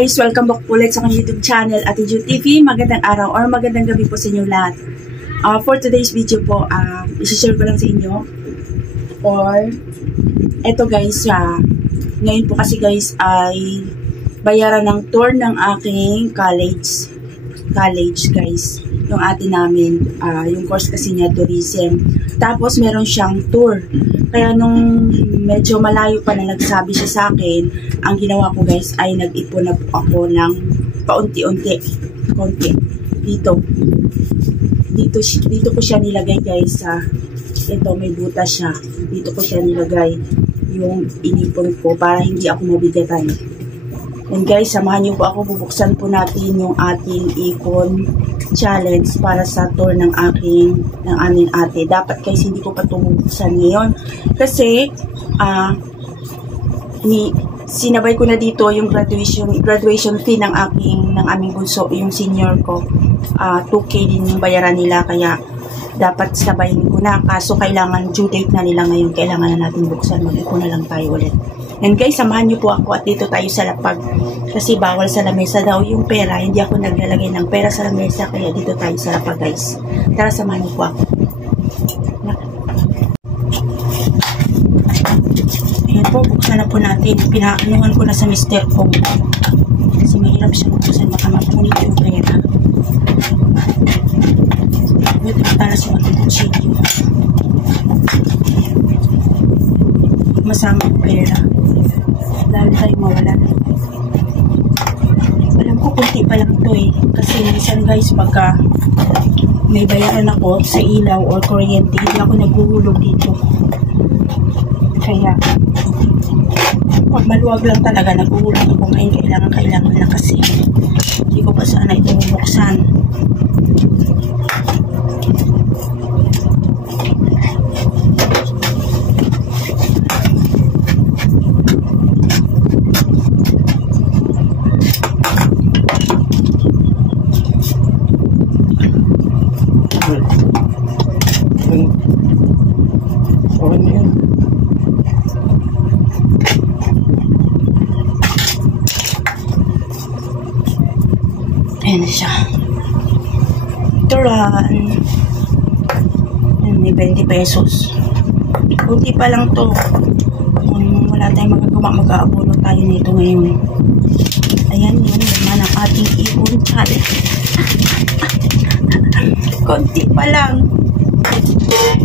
guys! Welcome back ulit sa aking YouTube channel, Ate Ju TV. Magandang araw or magandang gabi po sa inyo lahat. For today's video po, isi-share ko lang sa inyo. Eto guys, ngayon po kasi guys ay bayaran ng tour ng aking college guys. Yung ate namin, yung course kasi niya, tourism. Tapos meron siyang tour. Kaya nung medyo malayo pa na nagsabi siya sa akin, ang ginawa ko guys ay nag-ipon na po ako ng paunti-unti. Dito ko siya nilagay guys. Ito may butas siya. Dito ko siya nilagay yung inipon ko para hindi ako mabigatan. And guys, samahan niyo po ako. Bubuksan po natin yung ating ipon challenge para sa tour ng aming ate. Dapat guys hindi ko pa bubuksan ngayon kasi sinabay ko na dito yung graduation fee ng aming bunso, yung senior ko. 2K din yung bayaran nila, kaya dapat sabayin ko na. Kaso kailangan due date na nila ngayon, kailangan na natin buksan. Mag-ipon na lang tayo ulit. And guys, samahan niyo po ako at dito tayo sa lapag. Kasi bawal sa lamesa daw yung pera. Hindi ako naglalagay ng pera sa lamesa, kaya dito tayo sa lapag guys. Tara, samahan niyo po ako. Ayan po, buksan na po natin. Pinakanuhan ko na sa mister ko. Kasi mahirap siya buksan, baka mapunit yung pera. Ito matalas yung ating kutsilyo. Masama yung pera. Lalo tayo mawalan. Alam ko kunti pa lang ito eh. Kasi minsan guys, pagka may bayaran ako sa ilaw or kuryente, hindi ako naghuhulog dito. Kaya pag maluwag lang talaga, naghuhulog ako ngayon. Kailangan na kasi hindi ko pa sana ito bubuksan. Ayan siya. Turan. May 20 pesos. Kunti pa lang to. Wala tayong magagawa. Mag-aabono tayo nito ngayon. Ayan yun. Naman ang ating ipon challenge. Kunti pa lang.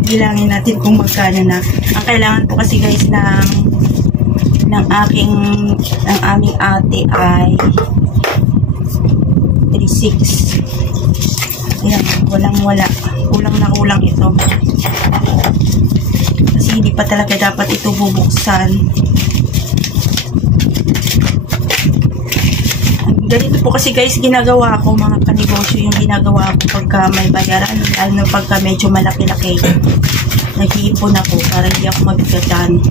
Bilangin natin kung magkano na. Ang kailangan po kasi guys ng aming ate ay 36. Ayan, walang-wala. Kulang ito. Kasi hindi pa talaga dapat ito bubuksan. Ganito po kasi guys, ginagawa ko, mga kanegosyo, yung ginagawa ko pagka may bayaran, lalo na pagka medyo malaki-laki. Nag-iipon ako para hindi ako mabigatan.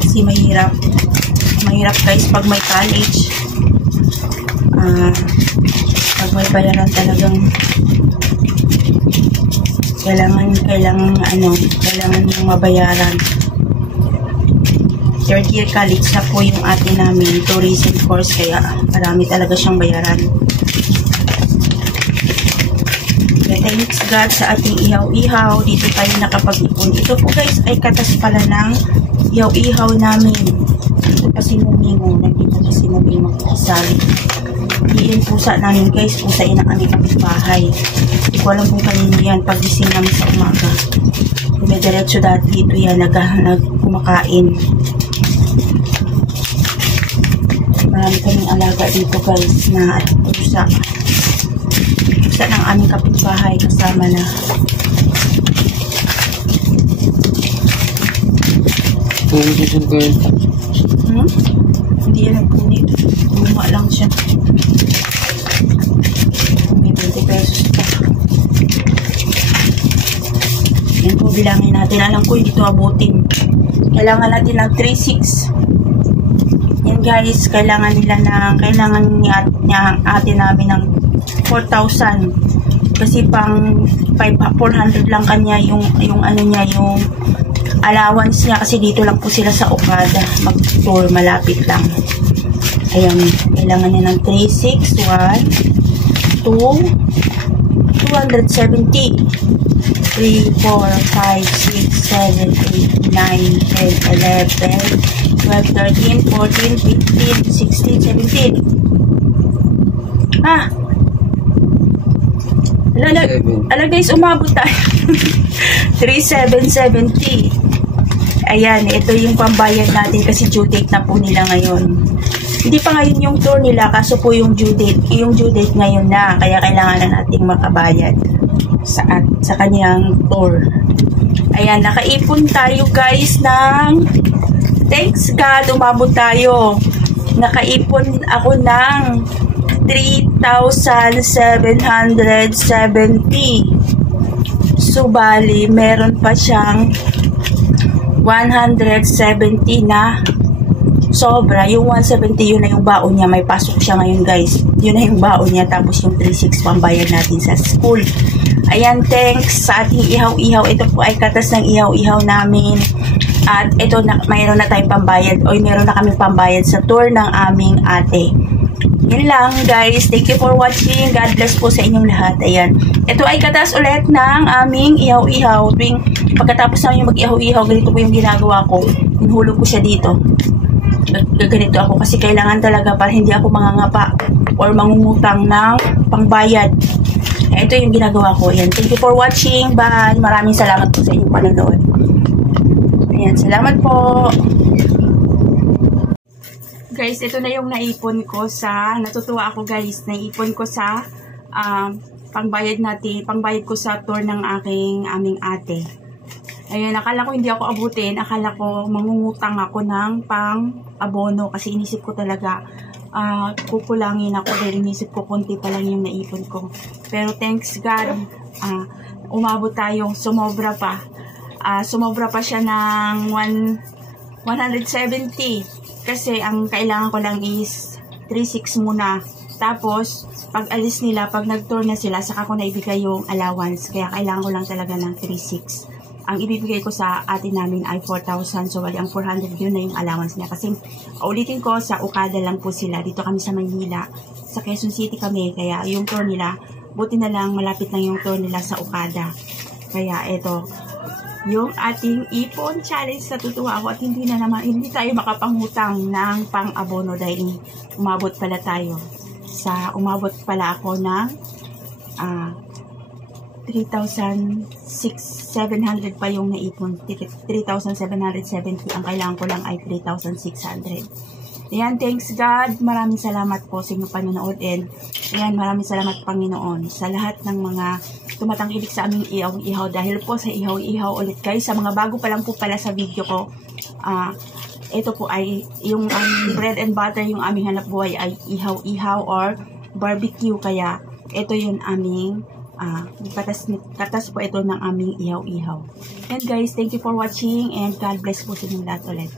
Kasi mahirap guys pag may college, pag may bayaran talagang kailangan yung mabayaran. Third year college na po yung ate namin, tourism course, kaya marami talaga siyang bayaran. Thanks God sa ating ihaw-ihaw, dito tayo nakapag-ipon. Ito po guys ay katas pala ng ihaw-ihaw namin. Ito pa si Mumingo, nandito na si Mumingo magkasali. Iyan pusa namin guys, pusa yun ang aming kapitbahay. Hindi ko alam kung kanino yan, pagising namin sa umaga. Dumidiretso dati dito yan, nagkumakain. Marami kaming alaga dito guys na pusa. Pusa ng aming kapitbahay, kasama na. Hindi yan nagpunit. Luma lang siya. May 20 pesos pa. Yan po, bilangin natin. Alam ko hindi ito abutin. Kailangan natin ng 3,600. Yan guys, kailangan ni ate namin ng 4,000. Kasi pang 400 lang kanya yung ano niya, yung allowance niya kasi dito lang po sila sa Okada mag-tour, malapit lang. Ayan, kailangan niya ng 361 270 3, 4, 5, 6, 7, 8, 9, 10, 11, 12, 13, 14, 15, 16, 17. Ala guys, umabot tayo. 3,770. Ayan, ito yung pambayad natin kasi due date na po nila ngayon. Hindi pa ngayon yung tour nila, kaso po yung due date ngayon na, kaya kailangan na nating makabayad sa kanyang tour. Ayan, nakaipon tayo guys ng, thanks God, umabot tayo. Nakaipon ako ng 3,770. Subali, meron pa siyang 170 na sobra. Yung 170, yun na yung baon niya. May pasok siya ngayon guys. Yun na yung baon niya. Tapos yung 3,600 pambayad natin sa school. Ayan, thanks sa ating ihaw-ihaw. Ito po ay katas ng ihaw-ihaw namin. At ito, mayroon na tayong pambayad. O meron na kami pambayad sa tour ng aming ate. Yun lang guys. Thank you for watching. God bless po sa inyong lahat. Ayan. Ito ay katas ulit ng aming ihaw-ihaw. Tuwing pagkatapos namin mag-ihaw-ihaw, ganito po yung ginagawa ko. Hinulog ko siya dito. Ganito ako kasi kailangan talaga para hindi ako mangangapa or mangungutang ng pangbayad. Ito yung ginagawa ko. Ayan. Thank you for watching. Bye. Maraming salamat po sa inyong panonood. Ayan. Salamat po. Guys, ito na yung naipon ko sa, natutuwa ako guys, naipon ko sa pangbayad ko sa tour ng aming ate. Ayan, akala ko hindi ako abutin, akala ko mangungutang ako ng pang-abono kasi inisip ko talaga kukulangin ako dahil inisip ko konti pa lang yung naipon ko. Pero thanks God, umabot tayong sumobra pa. Sumobra pa siya ng 170. Kasi ang kailangan ko lang is 3,600 muna. Tapos, pag alis nila, pag nag-tour na sila, saka ko naibigay yung allowance. Kaya kailangan ko lang talaga ng 3,600. Ang ibibigay ko sa atin namin ay 4,000. So, wali ang 400 yun na yung allowance niya. Kasi, ulitin ko, sa Okada lang po sila. Dito kami sa Maynila. Sa Quezon City kami. Kaya yung tour nila, buti na lang, malapit lang yung tour nila sa Okada. Kaya, eto. Yung ating ipon challenge, natutuwa ako at hindi tayo makapangutang ng pang-abono dahil umabot pala ako ng 3,700 pa yung naipon. 3,770. Ang kailangan ko lang ay 3,600. Ayan, thanks God. Maraming salamat po sa inyong panonood. And ayan, maraming salamat Panginoon sa lahat ng mga tumatangkilik sa aming ihaw-ihaw. Dahil po sa ihaw-ihaw ulit guys, sa mga bago pa lang po pala sa video ko, ito po ay yung bread and butter, yung aming hanap buhay ay ihaw-ihaw or barbecue. Kaya ito yung aming katas po ito ng aming ihaw-ihaw. And guys, thank you for watching and God bless po sa inyong lahat ulit.